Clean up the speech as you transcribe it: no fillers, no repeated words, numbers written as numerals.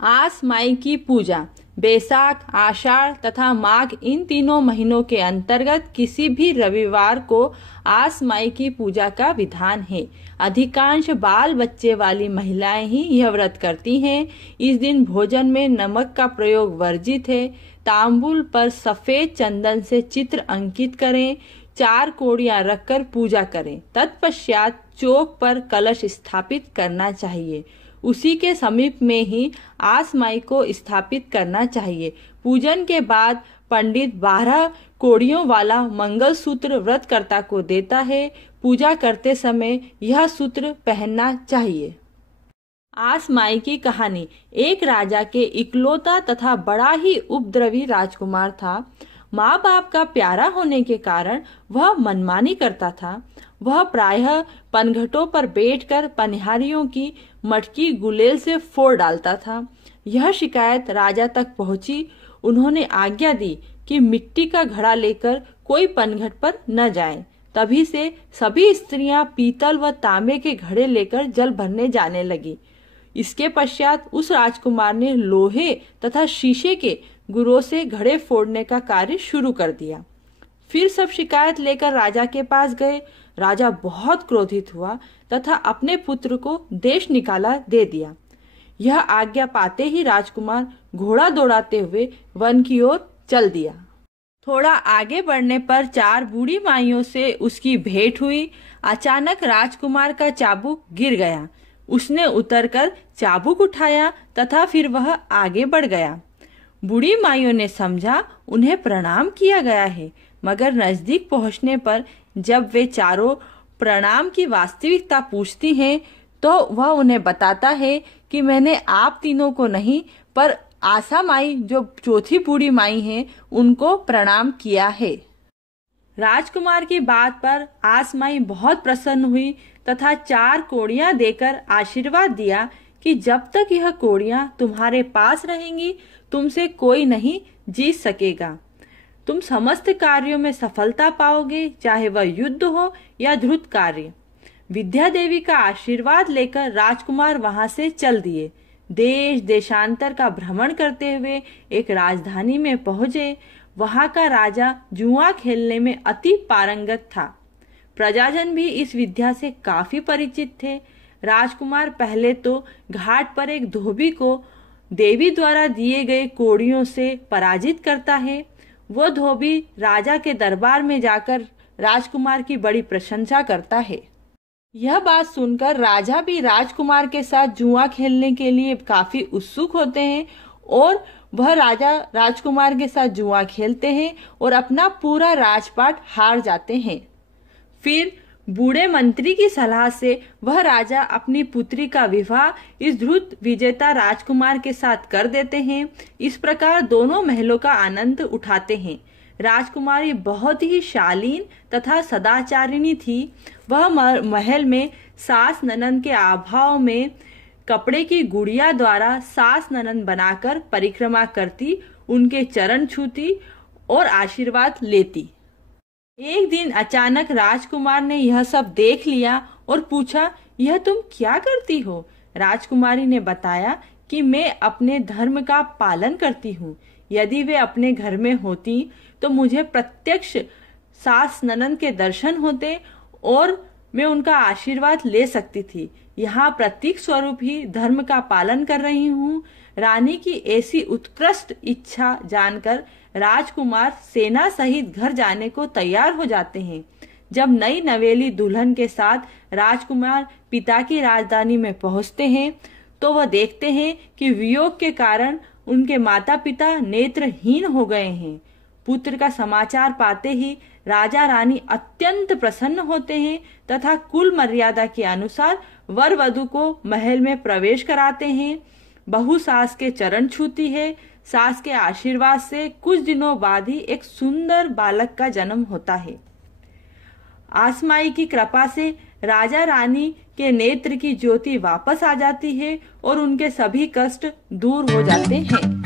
आस माई की पूजा बैसाख, आषाढ़ तथा माघ इन तीनों महीनों के अंतर्गत किसी भी रविवार को आस माई की पूजा का विधान है। अधिकांश बाल बच्चे वाली महिलाएं ही यह व्रत करती हैं। इस दिन भोजन में नमक का प्रयोग वर्जित है। तांबूल पर सफेद चंदन से चित्र अंकित करें। 4 कोड़ियां रखकर पूजा करें। तत्पश्चात चौक पर कलश स्थापित करना चाहिए। उसी के समीप में ही आस माई को स्थापित करना चाहिए। पूजन के बाद पंडित 12 कोड़ियों वाला मंगल सूत्र व्रतकर्ता को देता है। पूजा करते समय यह सूत्र पहनना चाहिए। आस माई की कहानी। एक राजा के इकलौता तथा बड़ा ही उपद्रवी राजकुमार था। माँ बाप का प्यारा होने के कारण वह मनमानी करता था। वह प्रायः पनघटों पर बैठकर पनिहारियों की मटकी गुलेल से फोड़ डालता था। यह शिकायत राजा तक पहुंची। उन्होंने आज्ञा दी कि मिट्टी का घड़ा लेकर कोई पनघट पर न जाए। तभी से सभी स्त्रियां पीतल व तांबे के घड़े लेकर जल भरने जाने लगी। इसके पश्चात उस राजकुमार ने लोहे तथा शीशे के गुरों से घड़े फोड़ने का कार्य शुरू कर दिया। फिर सब शिकायत लेकर राजा के पास गए। राजा बहुत क्रोधित हुआ तथा अपने पुत्र को देश निकाला दे दिया। यह आज्ञा पाते ही राजकुमार घोड़ा दौड़ाते हुए वन की ओर चल दिया। थोड़ा आगे बढ़ने पर 4 बूढ़ी माइयों से उसकी भेंट हुई। अचानक राजकुमार का चाबुक गिर गया। उसने उतरकर चाबुक उठाया तथा फिर वह आगे बढ़ गया। बूढ़ी माइयों ने समझा उन्हें प्रणाम किया गया है, मगर नजदीक पहुंचने पर जब वे चारों प्रणाम की वास्तविकता पूछती हैं, तो वह उन्हें बताता है कि मैंने आप तीनों को नहीं, पर आसा माई जो चौथी बूढ़ी माई हैं, उनको प्रणाम किया है। राजकुमार की बात पर आस माई बहुत प्रसन्न हुई तथा 4 कोड़ियां देकर आशीर्वाद दिया कि जब तक यह कोड़ियां तुम्हारे पास रहेंगी, तुमसे कोई नहीं जीत सकेगा। तुम समस्त कार्यों में सफलता पाओगे, चाहे वह युद्ध हो या द्रुत कार्य। विद्या देवी का आशीर्वाद लेकर राजकुमार वहां से चल दिए। देश देशांतर का भ्रमण करते हुए एक राजधानी में पहुंचे। वहां का राजा जुआ खेलने में अति पारंगत था। प्रजाजन भी इस विद्या से काफी परिचित थे। राजकुमार पहले तो घाट पर एक धोबी को देवी द्वारा दिए गए कोड़ियों से पराजित करता है। वह धोबी राजा के दरबार में जाकर राजकुमार की बड़ी प्रशंसा करता है। यह बात सुनकर राजा भी राजकुमार के साथ जुआ खेलने के लिए काफी उत्सुक होते हैं और वह राजा राजकुमार के साथ जुआ खेलते हैं और अपना पूरा राजपाट हार जाते हैं। फिर बूढ़े मंत्री की सलाह से वह राजा अपनी पुत्री का विवाह इस ध्रुत विजेता राजकुमार के साथ कर देते हैं। इस प्रकार दोनों महलों का आनंद उठाते हैं। राजकुमारी बहुत ही शालीन तथा सदाचारिणी थी। वह महल में सास ननद के अभाव में कपड़े की गुड़िया द्वारा सास ननद बनाकर परिक्रमा करती, उनके चरण छूती और आशीर्वाद लेती। एक दिन अचानक राजकुमार ने यह सब देख लिया और पूछा, यह तुम क्या करती हो? राजकुमारी ने बताया कि मैं अपने धर्म का पालन करती हूँ। यदि वे अपने घर में होती तो मुझे प्रत्यक्ष सास ननद के दर्शन होते और मैं उनका आशीर्वाद ले सकती थी। यहाँ प्रतीक स्वरूप ही धर्म का पालन कर रही हूँ। रानी की ऐसी उत्कृष्ट इच्छा जानकर राजकुमार सेना सहित घर जाने को तैयार हो जाते हैं। जब नई नवेली दुल्हन के साथ राजकुमार पिता की राजधानी में पहुंचते हैं, तो वह देखते हैं कि वियोग के कारण उनके माता पिता नेत्रहीन हो गए हैं। पुत्र का समाचार पाते ही राजा रानी अत्यंत प्रसन्न होते हैं तथा कुल मर्यादा के अनुसार वर वधू को महल में प्रवेश कराते हैं। बहू सास के चरण छूती है। सास के आशीर्वाद से कुछ दिनों बाद ही एक सुंदर बालक का जन्म होता है। आसमाई की कृपा से राजा रानी के नेत्र की ज्योति वापस आ जाती है और उनके सभी कष्ट दूर हो जाते हैं।